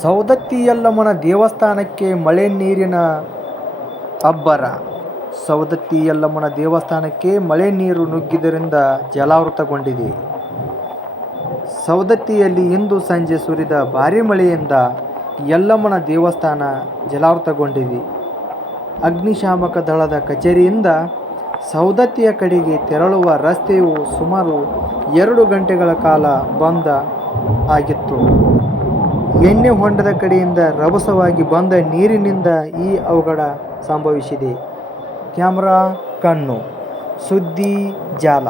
ಸವದತ್ತಿ ಯಲ್ಲಮ್ಮನ ದೇವಸ್ಥಾನಕ್ಕೆ ಮಳೆ ನೀರಿನ ಅಬ್ಬರ. ಸವದತ್ತಿ ಯಲ್ಲಮ್ಮನ ದೇವಸ್ಥಾನಕ್ಕೆ ಮಳೆ ನೀರು ನುಗ್ಗಿದ್ದರಿಂದ ಜಲಾವೃತಗೊಂಡಿದೆ. ಸವದತ್ತಿಯಲ್ಲಿ ಇಂದು ಸಂಜೆ ಸುರಿದ ಭಾರೀ ಮಳೆಯಿಂದ ಯಲ್ಲಮ್ಮನ ದೇವಸ್ಥಾನ ಜಲಾವೃತಗೊಂಡಿದೆ. ಅಗ್ನಿಶಾಮಕ ದಳದ ಕಚೇರಿಯಿಂದ ಸವದತ್ತಿಯ ಕಡೆಗೆ ತೆರಳುವ ರಸ್ತೆಯು ಸುಮಾರು ಎರಡು ಗಂಟೆಗಳ ಕಾಲ ಬಂದ ಆಗಿತ್ತು. ಎಣ್ಣೆ ಹೊಂಡದ ಕಡೆಯಿಂದ ರಭಸವಾಗಿ ಬಂದ ನೀರಿನಿಂದ ಈ ಅವಘಡ ಸಂಭವಿಸಿದೆ. ಕ್ಯಾಮ್ರಾ ಕಣ್ಣು ಸುದ್ದಿ ಜಾಲ.